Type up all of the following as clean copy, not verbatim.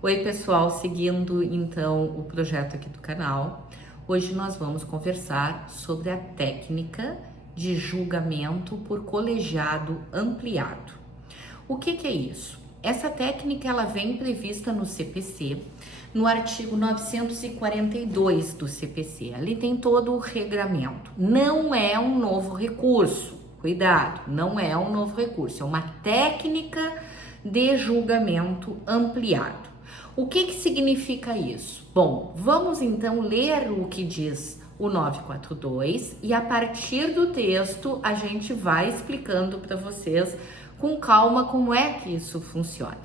Oi pessoal, seguindo então o projeto aqui do canal, hoje nós vamos conversar sobre a técnica de julgamento por colegiado ampliado. O que é isso? Essa técnica ela vem prevista no CPC, no artigo 942 do CPC. Ali tem todo o regramento. Não é um novo recurso, cuidado, não é um novo recurso, é uma técnica de julgamento ampliado. O que significa isso? Bom, vamos então ler o que diz o 942 e a partir do texto a gente vai explicando para vocês com calma como é que isso funciona.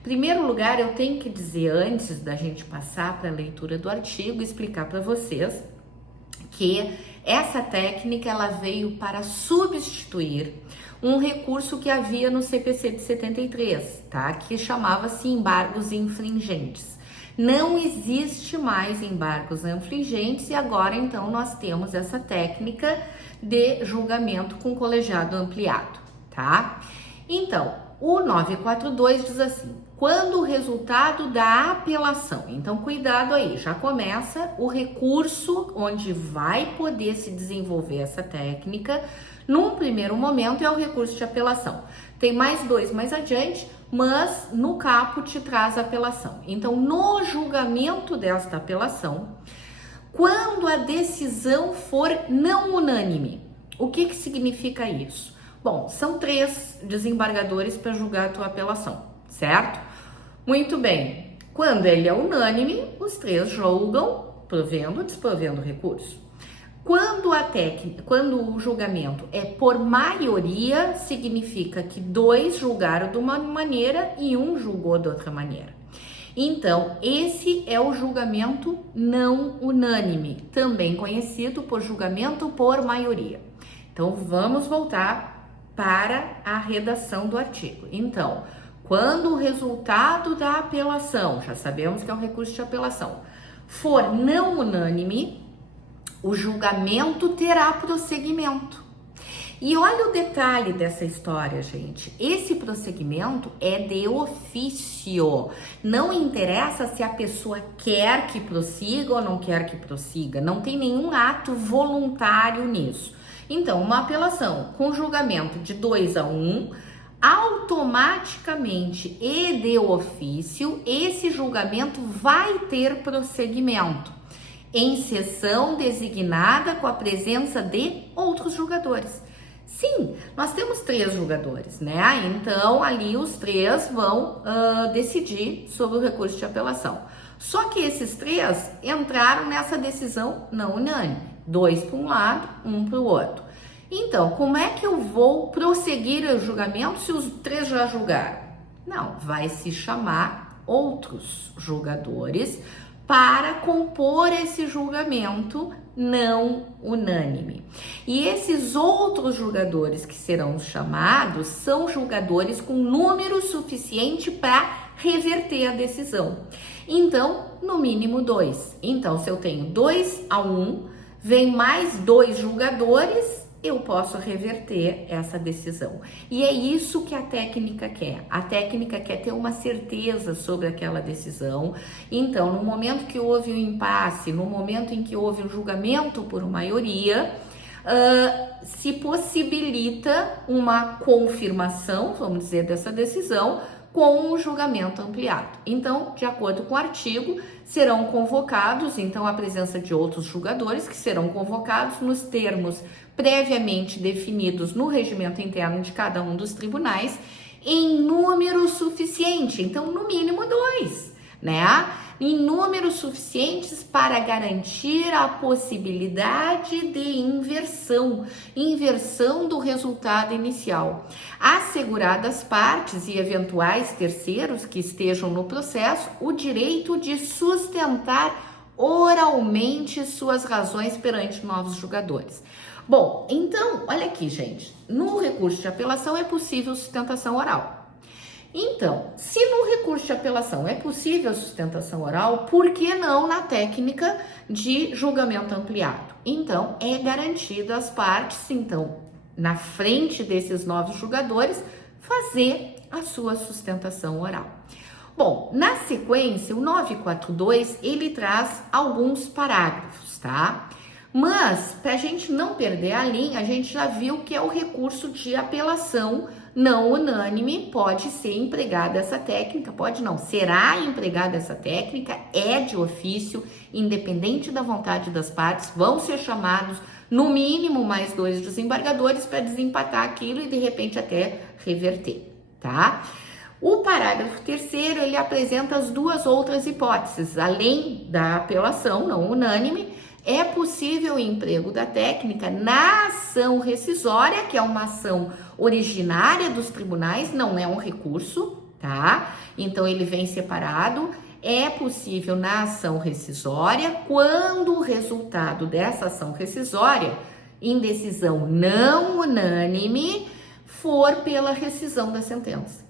Em primeiro lugar, eu tenho que dizer, antes da gente passar para a leitura do artigo, explicar para vocês que essa técnica ela veio para substituir um recurso que havia no CPC de 73, tá? Que chamava-se embargos infringentes. Não existe mais embargos infringentes e agora então nós temos essa técnica de julgamento com colegiado ampliado, tá? Então, o 942 diz assim: quando o resultado da apelação, então cuidado aí, já começa o recurso onde vai poder se desenvolver essa técnica. Num primeiro momento é o recurso de apelação. Tem mais dois mais adiante, mas no caput traz a apelação. Então, no julgamento desta apelação, quando a decisão for não unânime, o que significa isso? Bom, são 3 desembargadores para julgar a tua apelação, certo? Muito bem. Quando ele é unânime, os 3 julgam, provendo ou desprovendo recurso. Quando o julgamento é por maioria, significa que 2 julgaram de uma maneira e 1 julgou de outra maneira. Então, esse é o julgamento não unânime, também conhecido por julgamento por maioria. Então, vamos voltar para a redação do artigo. Então, quando o resultado da apelação, já sabemos que é um recurso de apelação, for não unânime, o julgamento terá prosseguimento. E olha o detalhe dessa história, gente. Esse prosseguimento é de ofício. Não interessa se a pessoa quer que prossiga ou não quer que prossiga. Não tem nenhum ato voluntário nisso. Então, uma apelação com julgamento de 2-1, automaticamente e de ofício, esse julgamento vai ter prosseguimento em sessão designada com a presença de outros julgadores. Sim, nós temos 3 julgadores, né? Então, ali os 3 vão decidir sobre o recurso de apelação. Só que esses 3 entraram nessa decisão não unânime. 2 para um lado, 1 para o outro. Então, como é que eu vou prosseguir o julgamento se os 3 já julgaram? Não, vai se chamar outros julgadores para compor esse julgamento não unânime. E esses outros julgadores que serão chamados são julgadores com número suficiente para reverter a decisão. Então, no mínimo 2. Então, se eu tenho 2-1, vem mais 2 julgadores, eu posso reverter essa decisão. E é isso que a técnica quer. A técnica quer ter uma certeza sobre aquela decisão. Então, no momento que houve um impasse, no momento em que houve um julgamento por maioria, se possibilita uma confirmação, vamos dizer, dessa decisão com um julgamento ampliado. Então, de acordo com o artigo, serão convocados, então, a presença de outros julgadores que serão convocados nos termos previamente definidos no regimento interno de cada um dos tribunais em número suficiente, então, no mínimo 2, né? Em números suficientes para garantir a possibilidade de inversão do resultado inicial, assegurado às partes e eventuais terceiros que estejam no processo o direito de sustentar oralmente suas razões perante novos julgadores. Bom, então, olha aqui, gente, no recurso de apelação é possível sustentação oral. Então, se no recurso de apelação é possível a sustentação oral, por que não na técnica de julgamento ampliado? Então, é garantido às partes, então, na frente desses novos julgadores, fazer a sua sustentação oral. Bom, na sequência, o 942, ele traz alguns parágrafos, tá? Mas, para a gente não perder a linha, a gente já viu que é o recurso de apelação não unânime, pode ser empregada essa técnica, pode não, será empregada essa técnica, é de ofício, independente da vontade das partes, vão ser chamados no mínimo mais 2 desembargadores para desempatar aquilo e de repente até reverter, tá? O parágrafo 3º, ele apresenta as 2 outras hipóteses, além da apelação não unânime, é possível o emprego da técnica na ação rescisória, que é uma ação originária dos tribunais, não é um recurso, tá? Então ele vem separado. É possível na ação rescisória, quando o resultado dessa ação rescisória, em decisão não unânime, for pela rescisão da sentença.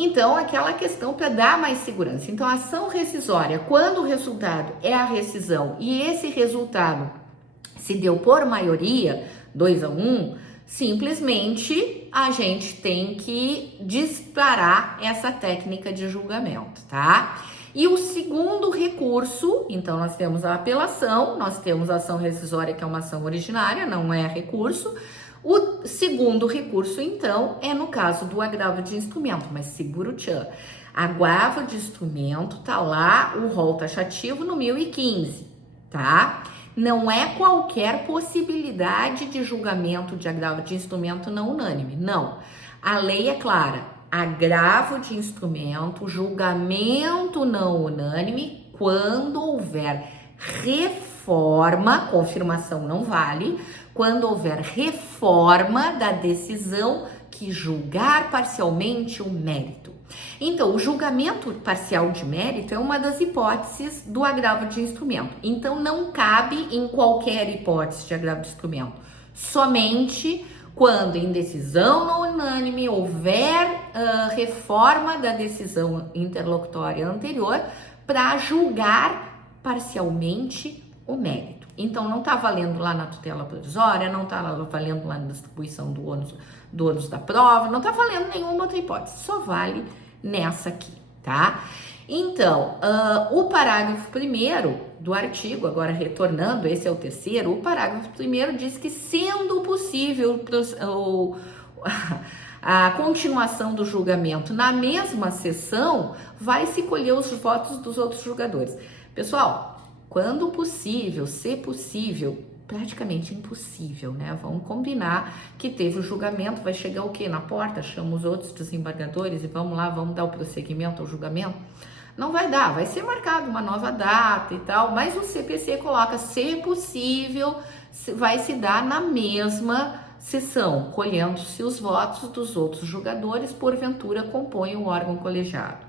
Então, aquela questão para dar mais segurança. Então, a ação rescisória, quando o resultado é a rescisão e esse resultado se deu por maioria, 2-1, simplesmente a gente tem que disparar essa técnica de julgamento, tá? E o segundo recurso, então nós temos a apelação, nós temos a ação rescisória, que é uma ação originária, não é recurso. O segundo recurso, então, é no caso do agravo de instrumento, mas segura o tchan. Agravo de instrumento, tá lá o rol taxativo no 1015, tá? Não é qualquer possibilidade de julgamento de agravo de instrumento não unânime, não. A lei é clara, agravo de instrumento, julgamento não unânime, quando houver reforma, confirmação não vale, quando houver reforma da decisão que julgar parcialmente o mérito. Então, o julgamento parcial de mérito é uma das hipóteses do agravo de instrumento. Então, não cabe em qualquer hipótese de agravo de instrumento, somente quando em decisão não unânime houver reforma da decisão interlocutória anterior para julgar parcialmente o mérito. Então, não está valendo lá na tutela provisória, não está valendo lá na distribuição do ônus da prova, não está valendo nenhuma outra hipótese, só vale nessa aqui, tá? Então, o parágrafo 1º do artigo, agora retornando, esse é o 3º, o parágrafo 1º diz que, sendo possível a continuação do julgamento na mesma sessão, vai se colher os votos dos outros julgadores. Pessoal, quando possível, se possível, praticamente impossível, né? Vamos combinar que teve o julgamento, vai chegar o quê? Na porta, chama os outros desembargadores e vamos lá, vamos dar o prosseguimento ao julgamento? Não vai dar, vai ser marcado uma nova data e tal, mas o CPC coloca, se possível, vai se dar na mesma sessão, colhendo-se os votos dos outros julgadores, porventura compõem o órgão colegiado.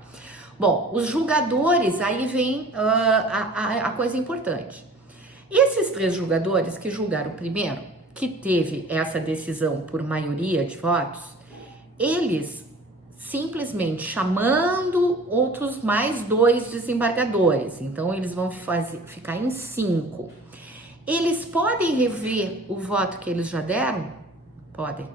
Bom, os julgadores, aí vem a coisa importante. Esses 3 julgadores que julgaram o primeiro, que teve essa decisão por maioria de votos, eles simplesmente chamando outros mais 2 desembargadores, então eles vão ficar em 5. Eles podem rever o voto que eles já deram? Podem,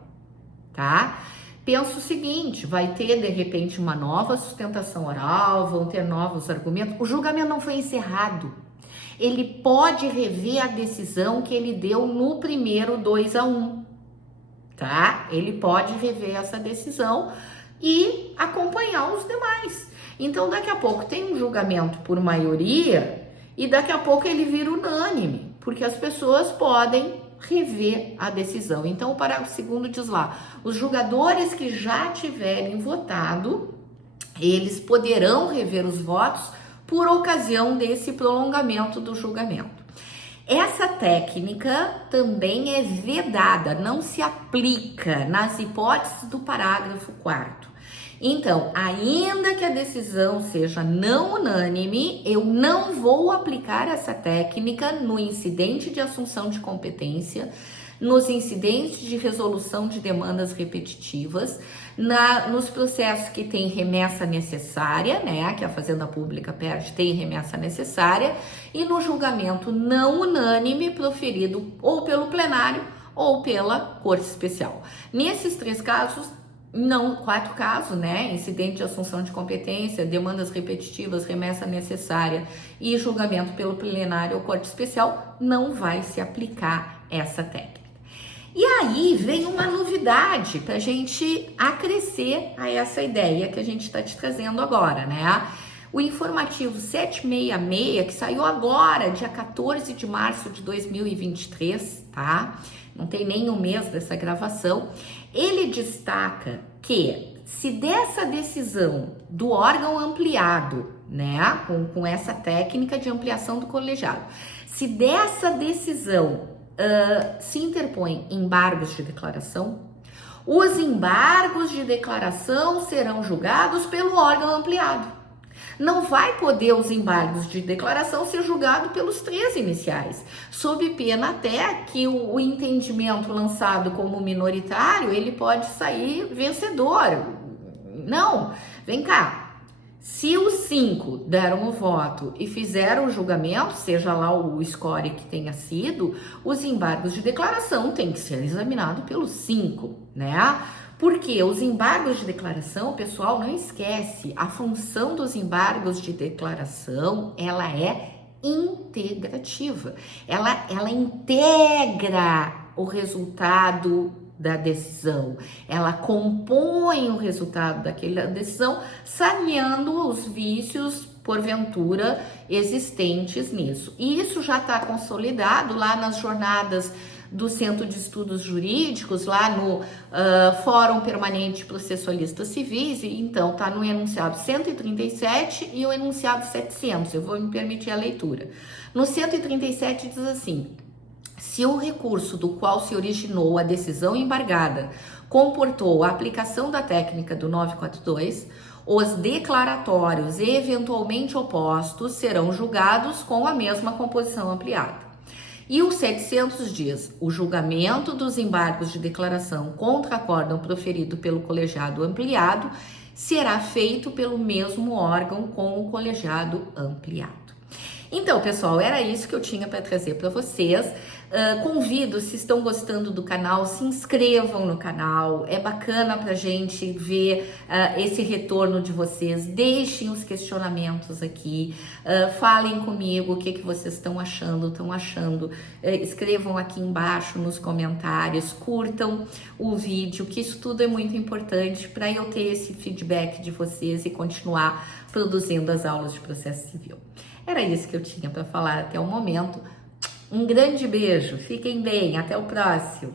tá? Penso o seguinte, vai ter de repente uma nova sustentação oral, vão ter novos argumentos, o julgamento não foi encerrado. Ele pode rever a decisão que ele deu no primeiro 2-1, tá? Ele pode rever essa decisão e acompanhar os demais. Então, daqui a pouco tem um julgamento por maioria e daqui a pouco ele vira unânime, porque as pessoas podem rever a decisão. Então, o parágrafo 2º diz lá, os julgadores que já tiverem votado, eles poderão rever os votos por ocasião desse prolongamento do julgamento. Essa técnica também é vedada, não se aplica nas hipóteses do parágrafo 4º. Então, ainda que a decisão seja não unânime, eu não vou aplicar essa técnica no incidente de assunção de competência, nos incidentes de resolução de demandas repetitivas, nos processos que tem remessa necessária, né, que a Fazenda Pública perde, tem remessa necessária, e no julgamento não unânime proferido ou pelo plenário ou pela Corte Especial. Nesses 3 casos, Não, 4 casos, né? Incidente de assunção de competência, demandas repetitivas, remessa necessária e julgamento pelo plenário ou corte especial, não vai se aplicar essa técnica. E aí vem uma novidade para a gente acrescer a essa ideia que a gente está te trazendo agora, né? O informativo 766, que saiu agora, dia 14 de março de 2023, tá? Não tem nem um mês dessa gravação. Ele destaca que se dessa decisão do órgão ampliado, né, com essa técnica de ampliação do colegiado, se dessa decisão se interpõem embargos de declaração, os embargos de declaração serão julgados pelo órgão ampliado. Não vai poder os embargos de declaração ser julgado pelos 3 iniciais, sob pena até que o entendimento lançado como minoritário, ele pode sair vencedor. Não, vem cá. Se os 5 deram o voto e fizeram o julgamento, seja lá o score que tenha sido, os embargos de declaração têm que ser examinados pelos 5, né? Porque os embargos de declaração, pessoal, não esquece, a função dos embargos de declaração, ela é integrativa. Ela integra o resultado da decisão, ela compõe o resultado daquela decisão, saneando os vícios, porventura, existentes nisso. E isso já está consolidado lá nas jornadas do Centro de Estudos Jurídicos, lá no Fórum Permanente Processualistas Civis, e então está no enunciado 137 e o enunciado 700, eu vou me permitir a leitura. No 137 diz assim: se o recurso do qual se originou a decisão embargada comportou a aplicação da técnica do 942, os declaratórios eventualmente opostos serão julgados com a mesma composição ampliada. E o 700 diz: o julgamento dos embargos de declaração contra acórdão proferido pelo colegiado ampliado será feito pelo mesmo órgão com o colegiado ampliado. Então, pessoal, era isso que eu tinha para trazer para vocês. Convido, se estão gostando do canal, se inscrevam no canal. É bacana para a gente ver esse retorno de vocês. Deixem os questionamentos aqui. Falem comigo o que vocês estão achando. Escrevam aqui embaixo nos comentários. Curtam o vídeo, que isso tudo é muito importante para eu ter esse feedback de vocês e continuar produzindo as aulas de processo civil. Era isso que eu tinha para falar até o momento. Um grande beijo, fiquem bem, até o próximo.